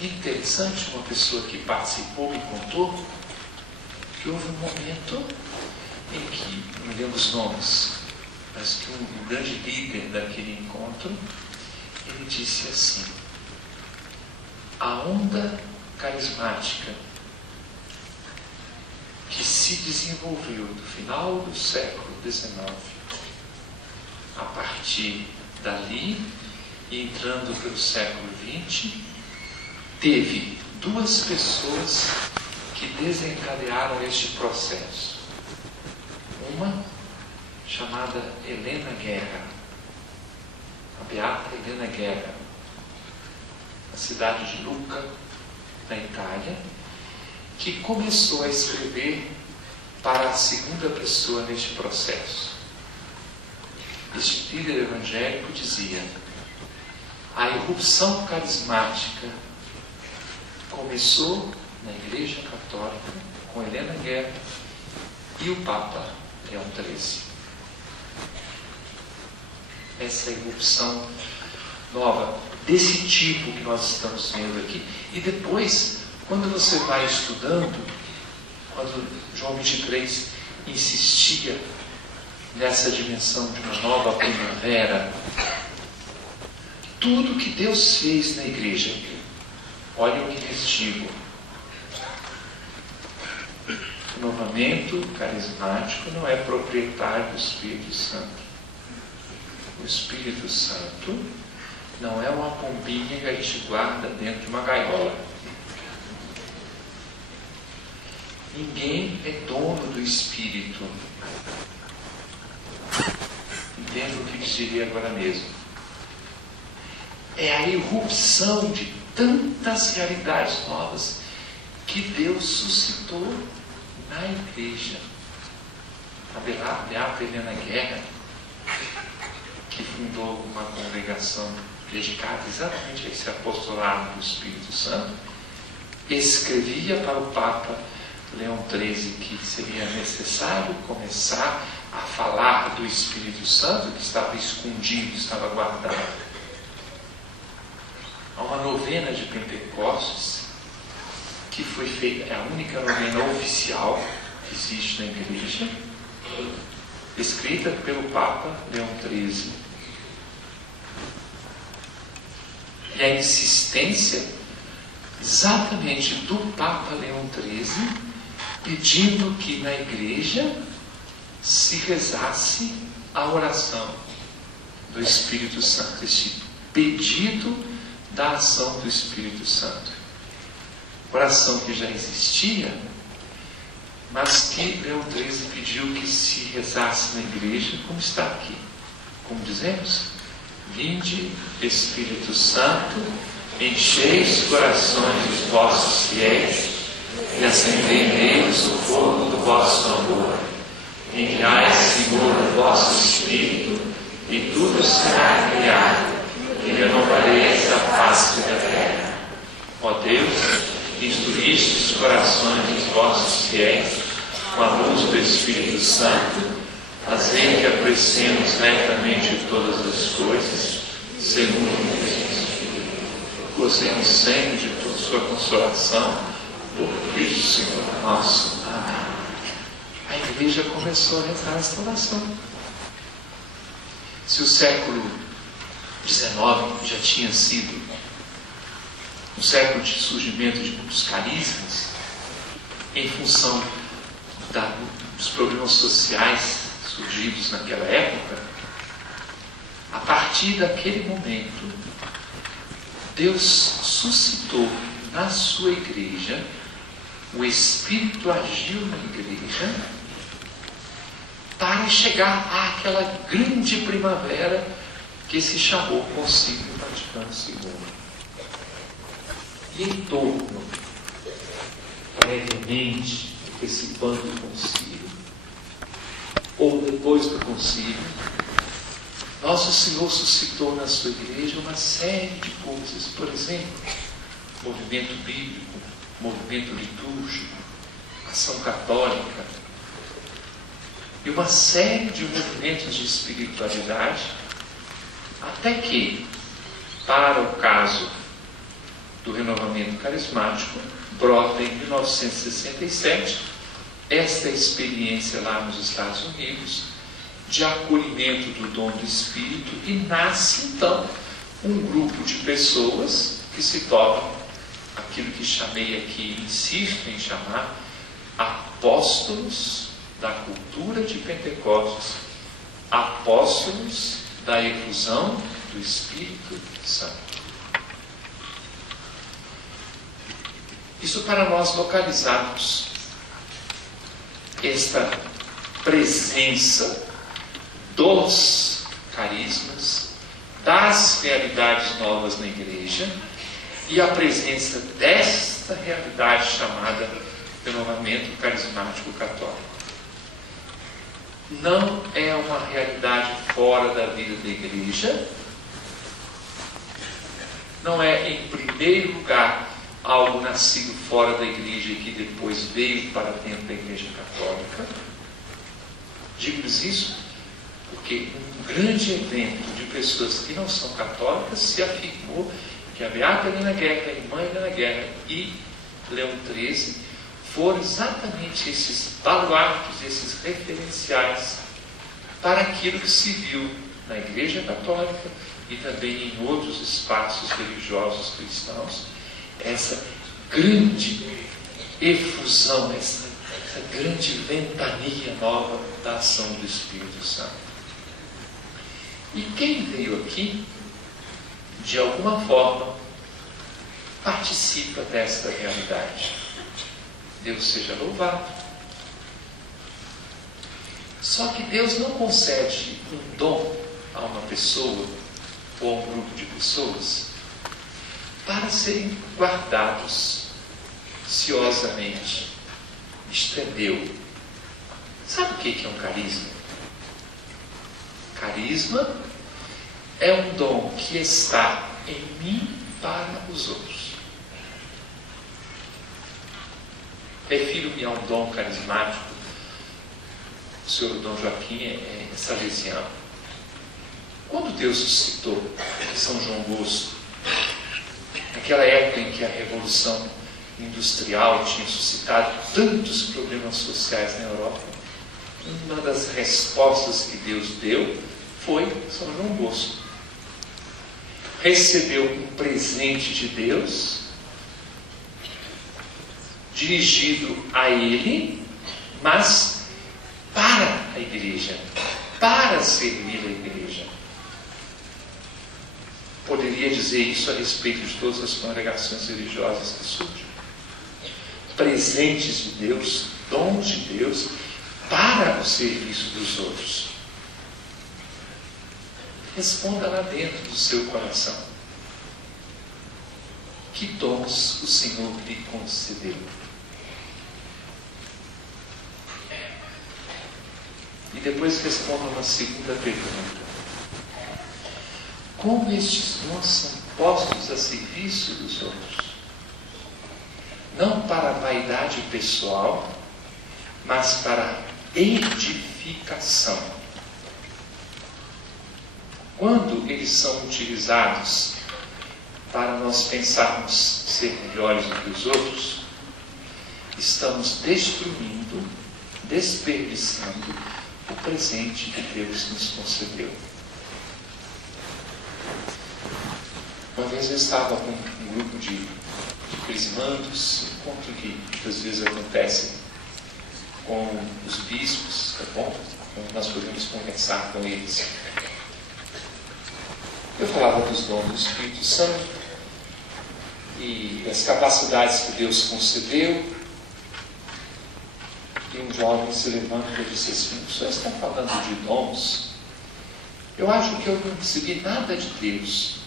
E interessante, uma pessoa que participou me contou que houve um momento em que, não me lembro os nomes, mas que um grande líder daquele encontro, ele disse assim: a onda carismática que se desenvolveu do final do século XIX, a partir dali e entrando pelo século XX, teve duas pessoas que desencadearam este processo. Uma chamada Helena Guerra, a beata Helena Guerra, na cidade de Lucca, na Itália, que começou a escrever para a segunda pessoa neste processo. Este líder evangélico dizia: a irrupção carismática começou na Igreja Católica com Helena Guerra e o Papa Leão XIII. Essa irrupção nova, desse tipo que nós estamos vendo aqui. E depois, quando você vai estudando, quando João 23 insistia nessa dimensão de uma nova primavera, tudo que Deus fez na igreja, olha o que lhes digo: o novamento carismático não é proprietário do Espírito Santo. O Espírito Santo não é uma pombinha que a gente guarda dentro de uma gaiola. Ninguém é dono do Espírito. Entendo o que diria agora mesmo. É a irrupção de tantas realidades novas que Deus suscitou na igreja. A beata Helena Guerra, que fundou uma congregação dedicada exatamente a esse apostolado do Espírito Santo, escrevia para o Papa Leão XIII que seria necessário começar a falar do Espírito Santo, que estava escondido, estava guardado. Há uma novena de Pentecostes que foi feita, é a única novena oficial que existe na igreja, escrita pelo Papa Leão XIII. E a insistência exatamente do Papa Leão XIII pedindo que na igreja se rezasse a oração do Espírito Santo, este pedido da ação do Espírito Santo. Oração que já existia, mas que Leão XIII pediu que se rezasse na igreja, como está aqui. Como dizemos: vinde, Espírito Santo, enchei os corações dos vossos fiéis e acendei neles o fogo do vosso amor. Enviai, Senhor, o vosso Espírito, e tudo será criado, e renovareis a face da terra. Ó Deus, instruíste os corações dos vossos fiéis com a luz do Espírito Santo, fazei que apreciemos retamente todas as coisas, segundo o mesmo Espírito. Gozemos sempre de toda sua consolação, por Cristo Senhor nosso. Amém. A igreja começou a rezar a restauração. Se o século XIX já tinha sido um século de surgimento de muitos carismas, em função dos problemas sociais surgidos naquela época, a partir daquele momento, Deus suscitou na sua igreja, o Espírito agiu na igreja para chegar àquela grande primavera que se chamou Concílio Vaticano II. E em torno, previamente, antecipando o concílio, ou depois do concílio, Nosso Senhor suscitou na sua igreja uma série de coisas. Por exemplo, movimento bíblico, movimento litúrgico, ação católica, e uma série de movimentos de espiritualidade, até que, para o caso do renovamento carismático, brota em 1967 esta experiência lá nos Estados Unidos de acolhimento do dom do Espírito, e nasce então um grupo de pessoas que se tornam aquilo que chamei aqui, insisto em chamar, apóstolos da cultura de Pentecostes, apóstolos da efusão do Espírito Santo. Isso para nós localizarmos esta presença dos carismas, das realidades novas na igreja, e a presença desta realidade chamada renovamento carismático católico. Não é uma realidade fora da vida da igreja, não é, em primeiro lugar, algo nascido fora da igreja e que depois veio para dentro da igreja católica. Digo-lhes isso porque um grande evento de pessoas que não são católicas se afirmou que a Beata Helena Guerra, a irmã Helena Guerra e Leão XIII foram exatamente esses baluartes, esses referenciais para aquilo que se viu na Igreja Católica e também em outros espaços religiosos cristãos, essa grande efusão, essa grande ventania nova da ação do Espírito Santo. E quem veio aqui, de alguma forma, participa desta realidade. Deus seja louvado. Só que Deus não concede um dom a uma pessoa ou a um grupo de pessoas para serem guardados ciosamente. Isto é deu. Sabe o que é um carisma? Carisma é um dom que está em mim para os outros. Refiro-me a um dom carismático. O senhor Dom Joaquim é salesiano. Quando Deus suscitou São João Bosco, naquela época em que a Revolução Industrial tinha suscitado tantos problemas sociais na Europa, uma das respostas que Deus deu foi São João Bosco. Recebeu um presente de Deus, dirigido a ele, mas para a igreja, para servir a igreja. Poderia dizer isso a respeito de todas as congregações religiosas que surgem. Presentes de Deus, dons de Deus, para o serviço dos outros. Responda lá dentro do seu coração. Que dons o Senhor lhe concedeu? E depois responda uma segunda pergunta. Como estes dons são postos a serviço dos outros? Não para a vaidade pessoal, mas para a edificação. Quando eles são utilizados para nós pensarmos ser melhores do que os outros, estamos destruindo, desperdiçando o presente que Deus nos concedeu. Uma vez eu estava com um grupo de crismandos, encontro que muitas vezes acontece com os bispos, tá bom? Nós podemos conversar com eles. Eu falava dos dons do Espírito Santo e das capacidades que Deus concedeu. E um jovem se levanta e disse assim: o senhor está falando de dons? Eu acho que eu não recebi nada de Deus.